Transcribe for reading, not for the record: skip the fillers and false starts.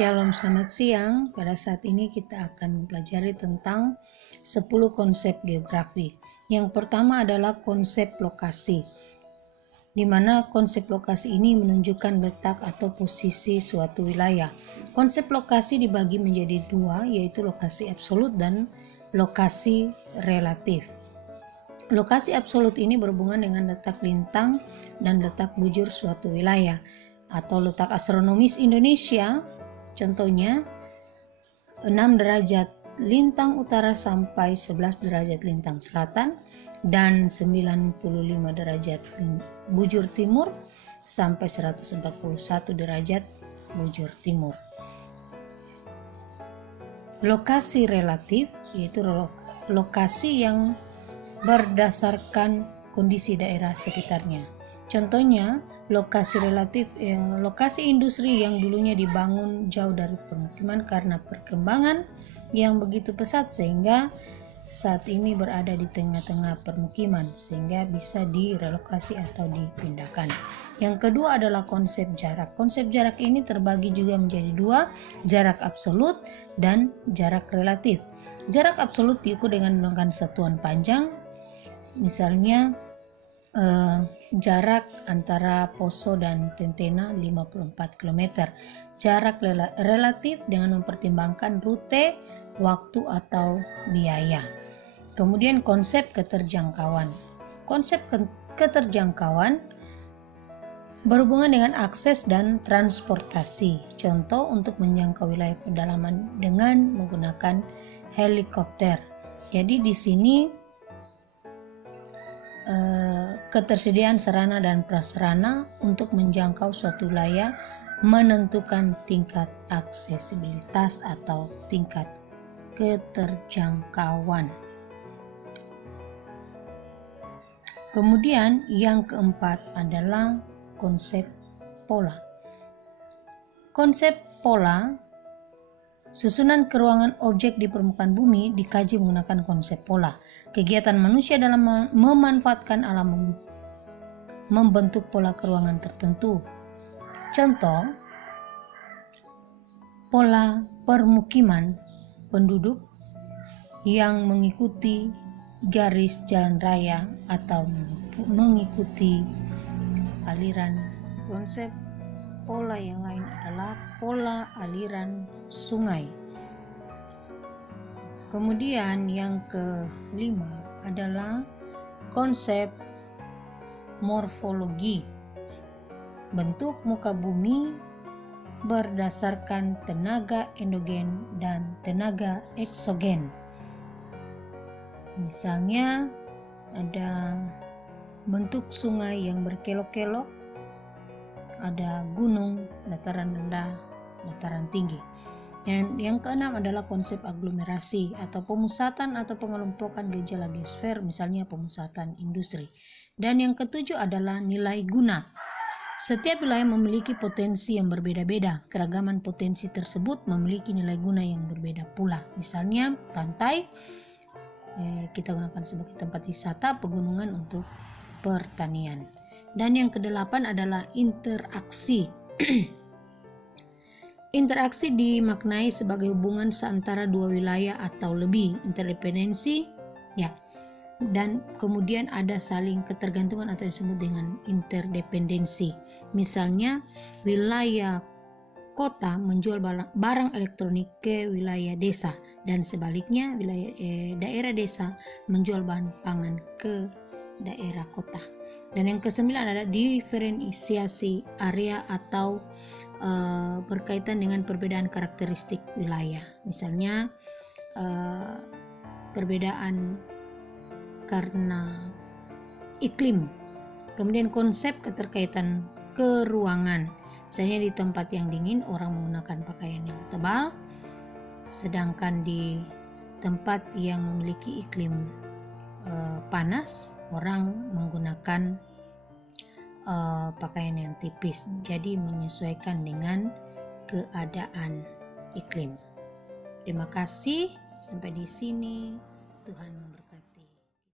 Shalom, selamat siang. Pada saat ini kita akan mempelajari tentang 10 konsep geografi. Yang pertama adalah konsep lokasi, di mana konsep lokasi ini menunjukkan letak atau posisi suatu wilayah. Konsep lokasi dibagi menjadi dua, yaitu lokasi absolut dan lokasi relatif. Lokasi absolut ini berhubungan dengan letak lintang dan letak bujur suatu wilayah, atau letak astronomis Indonesia. Contohnya 6 derajat lintang utara sampai 11 derajat lintang selatan dan 95 derajat bujur timur sampai 141 derajat bujur timur. Lokasi relatif yaitu lokasi yang berdasarkan kondisi daerah sekitarnya. Contohnya, lokasi relatif, lokasi industri yang dulunya dibangun jauh dari permukiman karena perkembangan yang begitu pesat sehingga saat ini berada di tengah-tengah permukiman sehingga bisa direlokasi atau dipindahkan. Yang kedua adalah konsep jarak. Konsep jarak ini terbagi juga menjadi dua, jarak absolut dan jarak relatif. Jarak absolut diukur dengan menggunakan satuan panjang, misalnya jarak antara Poso dan Tentena 54 km. Jarak relatif dengan mempertimbangkan rute, waktu atau biaya. Kemudian konsep keterjangkauan. Konsep keterjangkauan berhubungan dengan akses dan transportasi. Contoh untuk menjangkau wilayah pedalaman dengan menggunakan helikopter. Jadi di sini ketersediaan sarana dan prasarana untuk menjangkau suatu wilayah menentukan tingkat aksesibilitas atau tingkat keterjangkauan. Kemudian yang keempat adalah konsep pola. Konsep pola, susunan keruangan objek di permukaan bumi dikaji menggunakan konsep pola. Kegiatan manusia dalam memanfaatkan alam membentuk pola keruangan tertentu. Contoh, pola permukiman penduduk yang mengikuti garis jalan raya atau mengikuti aliran. Konsep pola yang lain adalah pola aliran sungai. Kemudian yang kelima adalah konsep morfologi. Bentuk muka bumi berdasarkan tenaga endogen dan tenaga eksogen. Misalnya ada bentuk sungai yang berkelok-kelok, ada gunung, dataran rendah, dataran tinggi. Dan yang keenam adalah konsep aglomerasi atau pemusatan atau pengelompokan gejala geosfer, misalnya pemusatan industri. Dan yang ketujuh adalah nilai guna. Setiap wilayah memiliki potensi yang berbeda-beda. Keragaman potensi tersebut memiliki nilai guna yang berbeda pula. Misalnya pantai kita gunakan sebagai tempat wisata, pegunungan untuk pertanian. Dan yang kedelapan adalah interaksi. Interaksi dimaknai sebagai hubungan seantara dua wilayah atau lebih, interdependensi, ya. Dan kemudian ada saling ketergantungan atau disebut dengan interdependensi. Misalnya, wilayah kota menjual barang elektronik ke wilayah desa dan sebaliknya daerah desa menjual bahan pangan ke daerah kota. Dan yang kesembilan adalah diferensiasi area atau berkaitan dengan perbedaan karakteristik wilayah. Misalnya perbedaan karena iklim. Kemudian konsep keterkaitan keruangan. Misalnya di tempat yang dingin orang menggunakan pakaian yang tebal, sedangkan di tempat yang memiliki iklim panas orang menggunakan pakaian yang tipis. Jadi menyesuaikan dengan keadaan iklim. Terima kasih, sampai di sini. Tuhan memberkati.